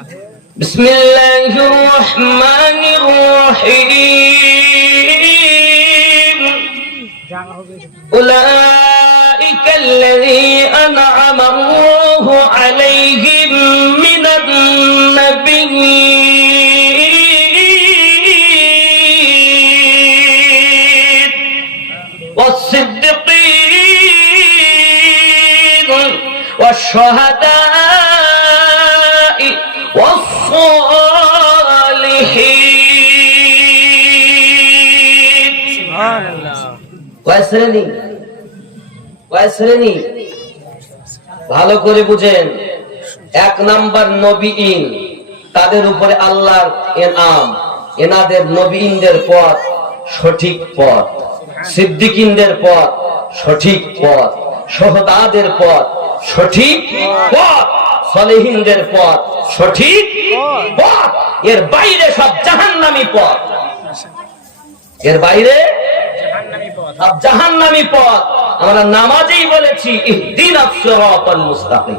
بسم الله الرحمن الرحيم. أولئك الذي أنعم الله عليهم من النبيين والصديقين والشهداء কয় শ্রেণি? ভালো করে বুঝেন। এক নাম্বার নবীন, তাদের উপরে আল্লাহর এনাম। এনাদের নবীনদের পথ সঠিক পথ। সিদ্দিকিনদের পথ সঠিক পথ। সহদাদের পথ সঠিক পথ। সলেহিনদের পথ সঠিক পথ। এর বাইরে সব জাহান্নামী পথ। এর বাইরে সব জাহান্নামী পথ। আমরা নামাজেই বলেছি ইহদিন মুস্তাকিম।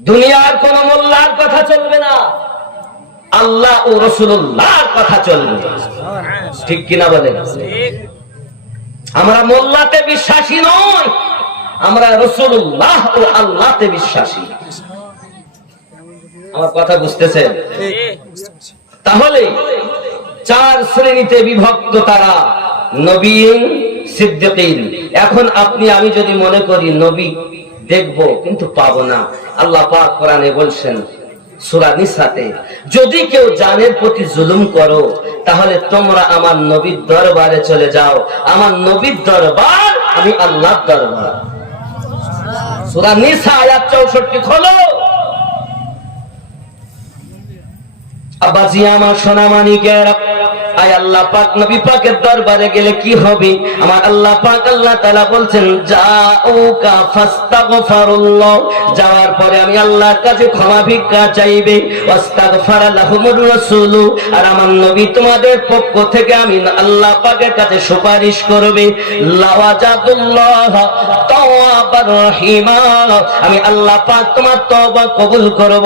দুনিয়ার কোন মোল্লার কথা চলবে না। আল্লাহ ও রসুল্লাহর কথা চলবে। ঠিক কিনা বলে আমরা মোল্লাতে বিশ্বাসী নই আমরা রসুল্লাহ ও আল্লাহতে বিশ্বাসী। আমার কথা বুঝতেছেন? তাহলে চার শ্রেণীতে বিভক্ত তারা, নবীন, সিদ্দিকিন। এখন আপনি, আমি যদি মনে করি নবী, দেখব, কিন্তু পাবো না। আল্লাহ পাক কোরআনে বলছেন, সূরা নিসাতে, যদি কেউ জানের প্রতি জুলুম করো, তাহলে তোমরা আমার নবীর দরবারে চলে যাও। আমার নবীর দরবার, আমি আল্লাহর দরবার। সূরা নিসা আয়াত 64 খোলো। আব্বাজি আমার সোনা মানিকের আয় আল্লাহ পাক, নবী পাকের দরবারে গেলে কি হবে? আমার আল্লাহ পাক, আল্লাহ তাআলা বলছেন যাওয়ার পরে আমি আল্লাহর কাছে ক্ষমা ভিক্ষা চাইবে। আর আমার নবী তোমাদের পক্ষ থেকে আমি আল্লাহ পাকের কাছে সুপারিশ করবে। আমি আল্লাহ পাক তোমার তওবা কবুল করব,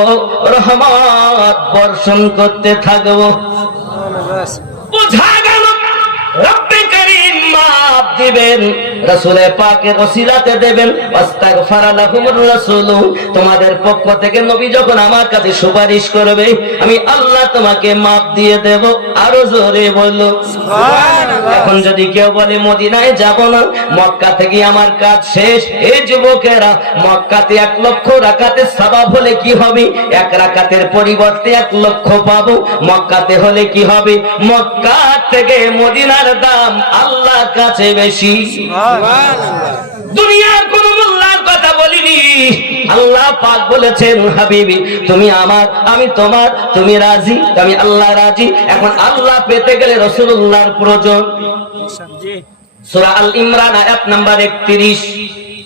রহমত বর্ষণ করতে থাকব। দিবেন রাসূলে পাকের ওসিলাতে দেবেন তোমাদের পক্ষ থেকে নবী যখন আমার কাছে সুপারিশ করবে আমি আল্লাহ তোমাকে মাফ দিয়ে দেব আরও জোরে বলো। এখন যদি কেউ বলে মদিনায় যাব না মক্কা থেকে আমার কাজ শেষ এই যুবকেরা মক্কাতে এক লক্ষ রাকাতে সবাব হলে কি হবে? এক রাকাতের পরিবর্তে এক লক্ষ পাবো মক্কাতে হলে কি হবে? মক্কা থেকে মদিনার দাম আল্লাহ কাছে বেশি। দুনিয়ার কোন মোল্লার কথা বলিনি। আল্লাহ পাক বলেছেন হাবিবি তুমি আমার আমি তোমার তুমি রাজি আমি আল্লাহ রাজি। এখন আল্লাহ পেতে গেলে রসুল্লাহর প্রয়োজন। সূরা আল ইমরান আয়াত নাম্বার 31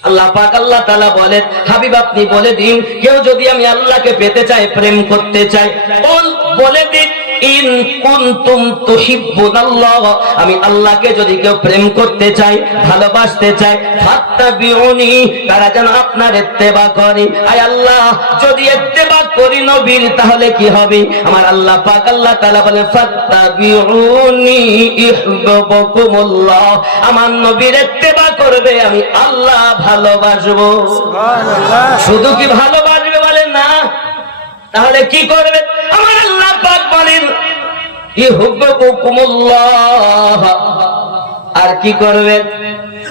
আল্লাহ পাক আল্লাহ তাআলা বলেন হাবিব আপনি বলে দিন কেউ যদি আমি আল্লাহকে পেতে চাই প্রেম করতে চাই বল বলে দিন। ইন কুনতুম তুহিব্বুনাল্লাহ আমি আল্লাহকে যদি কেউ প্রেম করতে চাই ভালোবাসতে চাই ফাত্তাবিউনি তারা যেন আপনার ইত্তেবা করে। আয় আল্লাহ যদি ইত্তেবা করি নবীর তাহলে কি হবে? আমার আল্লাহ পাক আল্লাহ তাআলা বলেন ফাত্তাবিউনি ইহব্বুকুমুল্লাহ আমার নবীর ইত্তেবা করবে আমি আল্লাহ ভালোবাসবো। শুধু কি ভালোবাসবে বলেন না? তাহলে কি করবে? আমার আল্লাহ আর কি করবে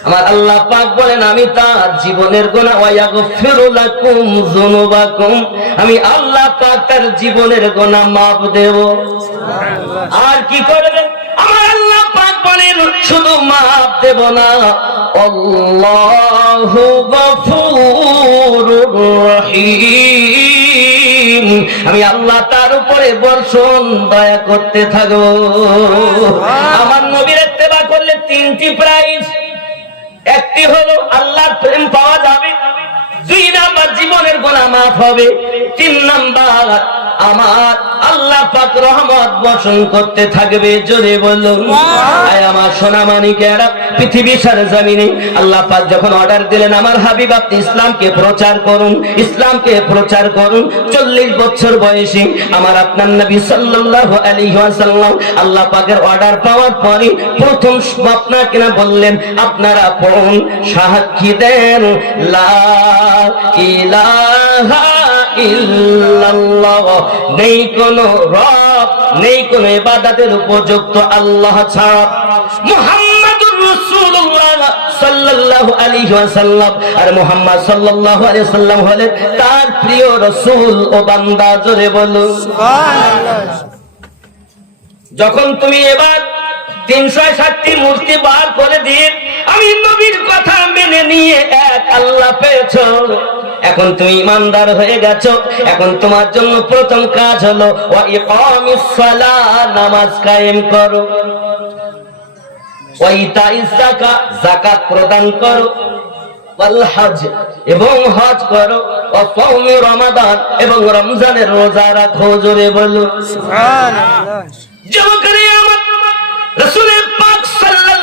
আমার আল্লাহ পাক বলেন, আমি তার জীবনের গোনা আমি আল্লাহ পাক তার জীবনের গোনা মাফ দেব। আর কি করবে আমার আল্লাহ পাক বলেন, শুধু মাফ দেব না। আল্লাহু গফুরুর রহিম। আমি আল্লাহ তার উপরে বর্ষণ দয়া করতে থাকো। আমার নবীর সেবা করলে তিনটি প্রাইজ। একটি হলো আল্লাহর প্রেম পাওয়া যাবে। দুই নাম্বার জীবনের গোনা মাফ হবে। তিন নাম্বার আমার আল্লাহ পাক রহমত বর্ষণ করতে থাকবে জোরে বলুন। আমার সোনা মানিকেরা পৃথিবী সারা জমিনে। আল্লাহ পাক যখন অর্ডার দিলেন আমার হাবিব আপনি ইসলামকে প্রচার করুন ইসলামকে প্রচার করুন। চল্লিশ বছর বয়সে আমার আপনার নবী সাল্লাল্লাহু আলাইহি ওয়াসাল্লাম আল্লাহ পাকের অর্ডার পাওয়ার পরে প্রথম আপনাকে না বললেন আপনারা পড়ুন সাক্ষী দেন লা নেই রব, নেই উপযুক্ত আল্লাহ তার প্রিয় রাসূল ও বান্দা, জোরে যখন তুমি এবার তিনশো ষাটটি মূর্তি বার করে দিয়ে আমি নবীর কথা মেনে নিয়ে এক আল্লাহ পেয়েছ। এখন তুমি ইমানদার হয়ে গেছো। এখন তোমার জন্য প্রথম কাজ হলো নামাজ কায়েম করো। যাকাত প্রদান করো। হজ এবং হজ করো। রমাদান এবং রমজানের রোজা রাখো জোরে বলো। যুবকরে পাক সাল্লাল্লাহু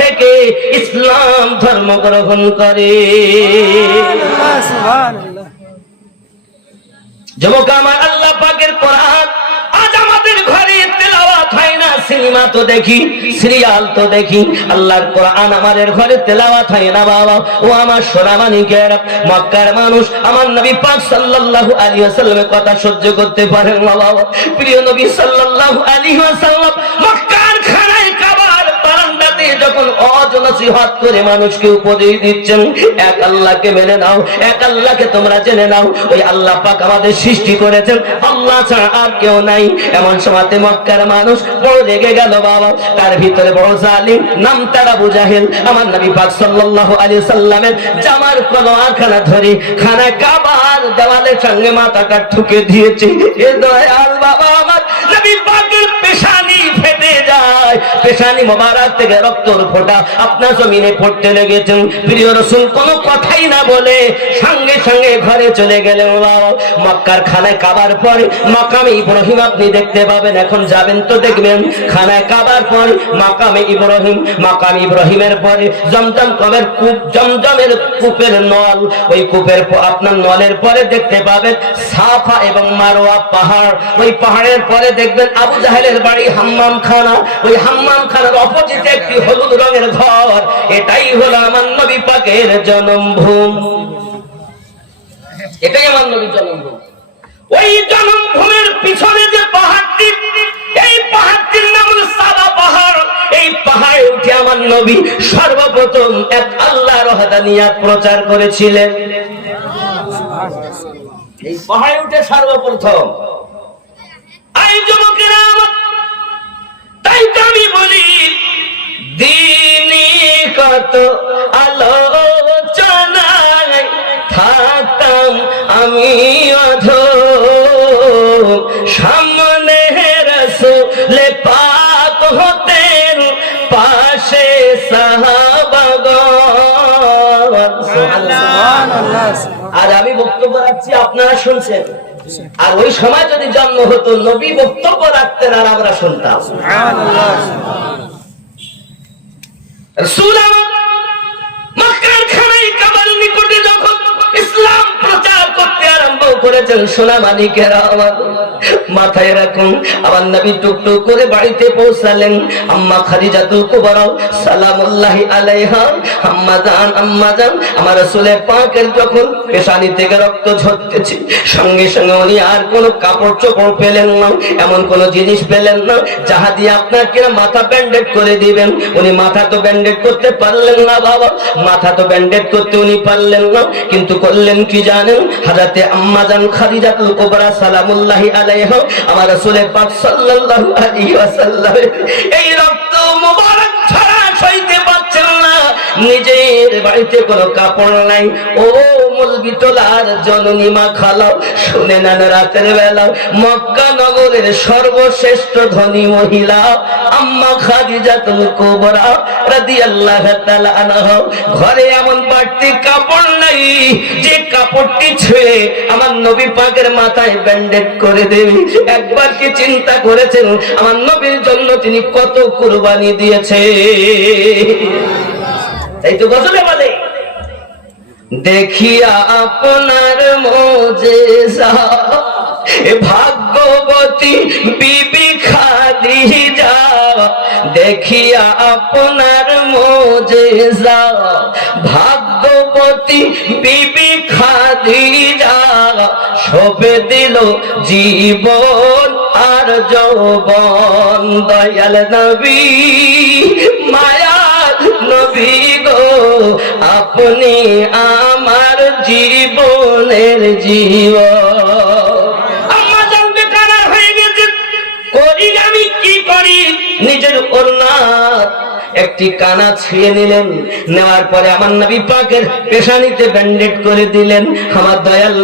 থেকে ইসলাম ধর্ম গ্রহণ করে। যুবক আমার আল্লাহ পাকের কোরআন, আজ আমাদের ঘরে তেলাওয়াত হয় না, সিনেমা তো দেখি, সিরিয়াল তো দেখি। আল্লাহর কোরআন আমাদের ঘরে তেলাওয়াত হয় না, বাবা। ও আমার মক্কার মানুষ, আমার নবী পাক সাল্লাল্লাহু আলাইহি ওয়াসাল্লামের কথা সহ্য করতে পারেন না, বাবা। প্রিয় নবী সাল্লাল্লাহু আলাইহি ওয়াসাল্লাম বারান্দাতে যখন অজনসিহত করে মানুষকে উপদেশ দিচ্ছেন, এক আল্লাহকে মেনে নাও, এক আল্লাহকে তোমরা জেনে নাও, ওই আল্লাহ পাক আমাদের সৃষ্টি করেছেন। আল্লাহ ছাড়া আর কেউ নাই। এমন সময়তে মক্কার মানুষ বড় রেগে গেল, বাবা। তার ভিতরে বড় জালিম, নাম তারা বুজাহিল আমার নবী পাক সাল্লাল্লাহু আলাইহি সাল্লামের জামার কলোয়ার খানা ধরে খানা কাবার দেওয়ালের সঙ্গে মাথাটা ঠুকে দিয়েছে। এ দয়াল বাবা আমার নবী পাকের পেশানি যায়। পেশানি মোবারক থেকে রক্তর ফোঁটা আপনার জমিনে লেগেছেন। প্রিয় কোনো কথাই না বলে সঙ্গে সঙ্গে ঘরে চলে গেলেন। মক্কার খানায় কাবার মাকামে ইব্রাহিম আপনি দেখতে পাবেন, এখন যাবেন তো দেখবেন। খানায় কাবার মাকামে ইব্রাহিম ইব্রাহিমের পরে জমজম কবের কূপ, জমজমের কূপের নল। ওই কূপের আপনার নলের পরে দেখতে পাবেন সাফা এবং মারোয়া পাহাড়। ওই পাহাড়ের পরে দেখবেন আবু জাহেলের বাড়ি হাম্মাম খানা ওই হাম্মাম খানার অপোজিটে একটি হলুদ রঙের ঘর। এটাই হলো আমার নবী পাকের জন্মভূম। এটাই আমার নবীর জন্মভূম। ওই জন্মভূমির পিছনে যে পাহাড়টি, এই পাহাড়টির নাম হলো সাদা পাহাড়। এই পাহাড়ে উঠে আমার নবী সর্বপ্রথম এক আল্লাহ রহদানিয়াত প্রচার করেছিলেন। এই পাহাড়ে উঠে সর্বপ্রথম। আই তাই আমি বলি, দিনী কত আলোচনায় থাকতাম আমি অধ সামনে রসুলে পাক হতেন পাশে সাহাবাগন আর আমি বক্তব্য রাখছি আপনারা শুনছেন। আর ওই সময় যদি জন্ম হতো নবী বক্তব্য রাখতেন আর আমরা শুনতাম। ইসলাম প্রচার করতে আরম্ভ করেছেন সোনা মানিকেরা আমার। মাথায় রাখুন। আমার নবী টুকটুক করে বাড়িতে পৌঁছালেন। আম্মা খাদিজাতুল কুবরা সালামুল্লাহি আলাইহা। আম্মা জান আম্মা জান, আমার রাসূলের পাকের যখন পেশানি থেকে রক্ত ঝরতেছে, সঙ্গে সঙ্গে উনি আর কোনো কাপড় চোপড় পেলেন না, এমন কোনো জিনিস পেলেন না, যাহা দিয়ে আপনার কিনা মাথা ব্যান্ডেড করে দিবেন। উনি মাথা তো ব্যান্ডেড করতে পারলেন না বাবা, মাথা তো ব্যান্ডেড করতে উনি পারলেন না, কিন্তু করলেন কি জানেন? হাজাতে আম্মা আম্মাজান খাদিজাতুল কুবরা, সালামুল্লাহি আলাইহা আমার রাসূলের পাক সাল্লাল্লাহু আলাইহি ওয়াসাল্লাম এই রক্ত মুবারক ছাড়া সইতে পারছেন না। নিজের বাড়িতে কোনো কাপড় নাই। ও তোলার জননী মা খালাও, শুনে নেন রাতের বেলা মক্কা নগরের সর্বশ্রেষ্ঠ ধনী মহিলা, আম্মা খাদিজাতুল কুবরা রাদিয়াল্লাহু তাআলা আনহা। ঘরে এমন বাড়তি কাপড় নাই কাপড়টি ছুঁয়ে আমার নবী পাকের মাথায় ব্যান্ডেড করে দেবে একবার কি চিন্তা করেছেন? আমার নবীর জন্য তিনি কত কুরবানি দিয়েছে এই তো গজলে বলে, দেখিয়া আপনার মোজেজা, এ ভাগ্যবতী বিবি খাদিজা, দেখিয়া আপনার মোজেজা ভাগ্যবতী বিবি খাদিজা শোভে দিল জীবন আর যৌবন। দয়াল নবী, মায়া নবী গো, আপনি আমার জীবনের জীব একটি কানা ছিঁড়ে নিলেন। নেওয়ার পরে আমার নবী পাকের পেশানিতে ব্যান্ডেড করে দিলেন। আমার দয়াল